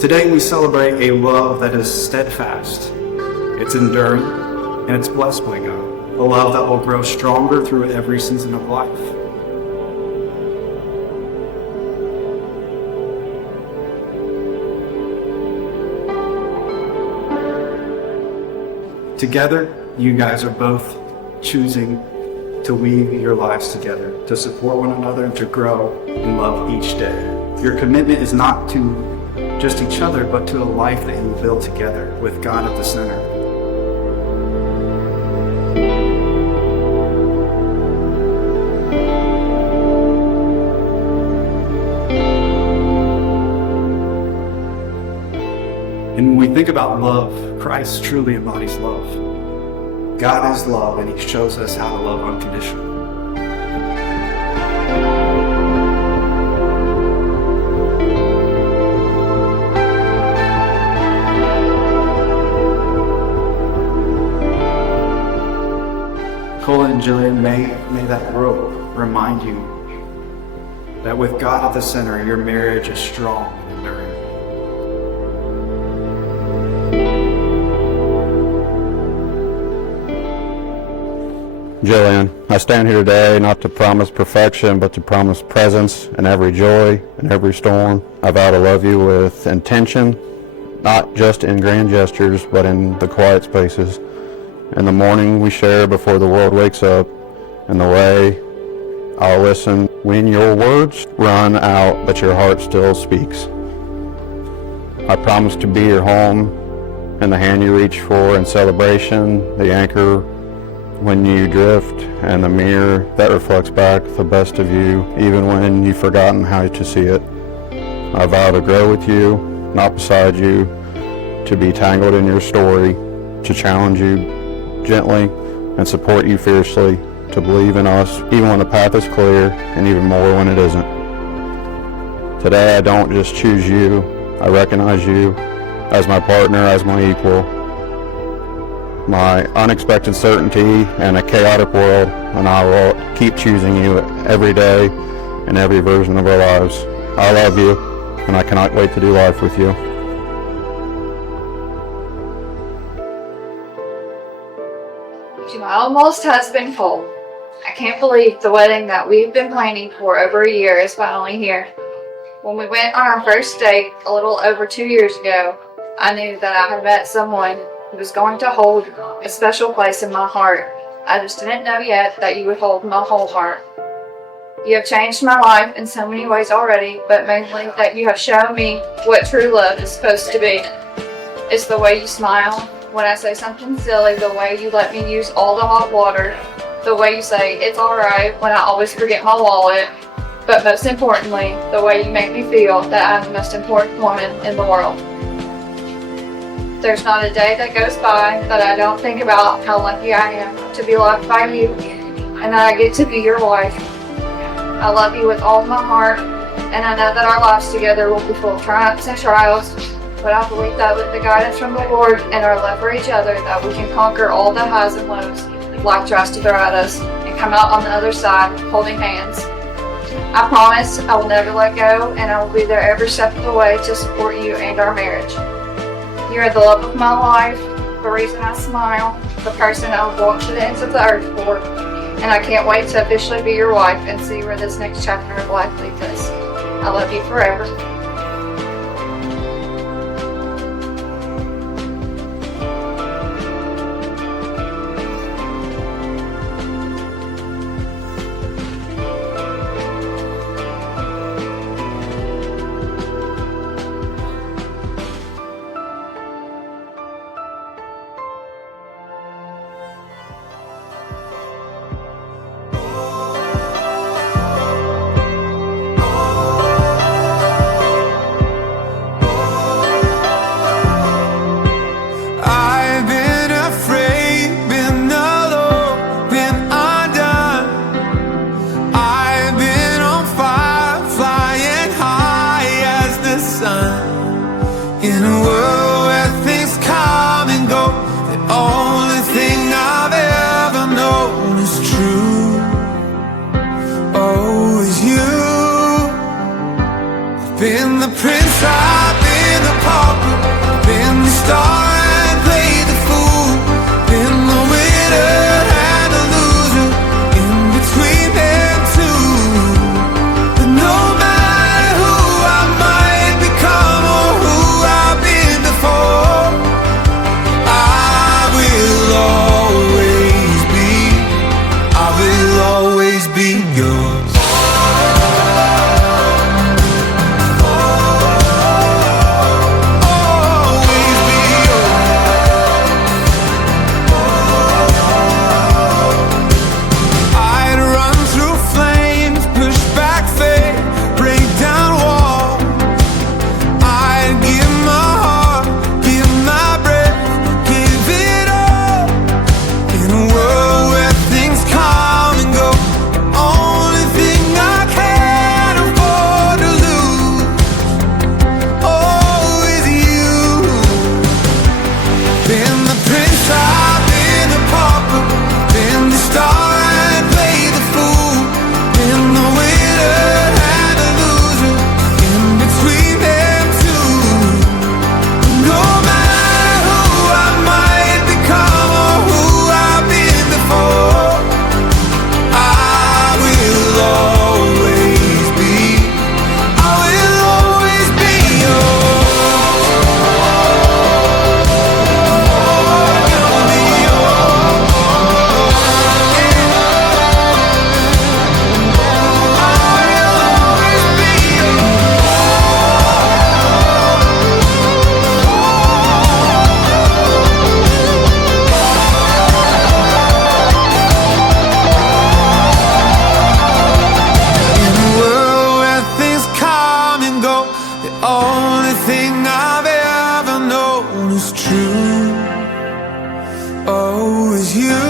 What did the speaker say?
Today we celebrate a love that is steadfast, it's enduring, and it's blessed by God. A love that will grow stronger through every season of life. Together, you guys are both choosing to weave your lives together, to support one another and to grow in love each day. Your commitment is not to just each other, but to a life that you build together with God at the center. And when we think about love, Christ truly embodies love. God is love, and He shows us how to love unconditionally. Colin and Jillian, may that rope remind you that with God at the center, your marriage is strong and enduring. Jillian, I stand here today not to promise perfection, but to promise presence in every joy and every storm. I vow to love you with intention, not just in grand gestures, but in the quiet spaces. In the morning we share before the world wakes up, and the way I'll listen when your words run out, but your heart still speaks. I promise to be your home and the hand you reach for in celebration, the anchor when you drift, and the mirror that reflects back the best of you, even when you've forgotten how to see it. I vow to grow with you, not beside you, to be tangled in your story, to challenge you gently and support you fiercely, to believe in us even when the path is clear and even more when it isn't. Today I don't just choose you, I recognize you as my partner, as my equal, my unexpected certainty in a chaotic world, and I will keep choosing you every day in every version of our lives. I love you, and I cannot wait to do life with you. To my almost husband, Cole, I can't believe the wedding that we've been planning for over a year is finally here. When we went on our first date a little over 2 years ago, I knew that I had met someone who was going to hold a special place in my heart. I just didn't know yet that you would hold my whole heart. You have changed my life in so many ways already, but mainly that you have shown me what true love is supposed to be. It's the way you smile when I say something silly, the way you let me use all the hot water, the way you say it's alright when I always forget my wallet, but most importantly, the way you make me feel that I'm the most important woman in the world. There's not a day that goes by that I don't think about how lucky I am to be loved by you and that I get to be your wife. I love you with all my heart, and I know that our lives together will be full of triumphs and trials, but I believe that with the guidance from the Lord and our love for each other, that we can conquer all the highs and lows life tries to throw at us and come out on the other side holding hands. I promise I will never let go, and I will be there every step of the way to support you and our marriage. You are the love of my life, the reason I smile, the person I will walk to the ends of the earth for, and I can't wait to officially be your wife and see where this next chapter of life leads us. I love you forever. In a world where things come and go, the only thing I've ever known is true. Oh, is you. I've been the prince, I've been the pawn. you.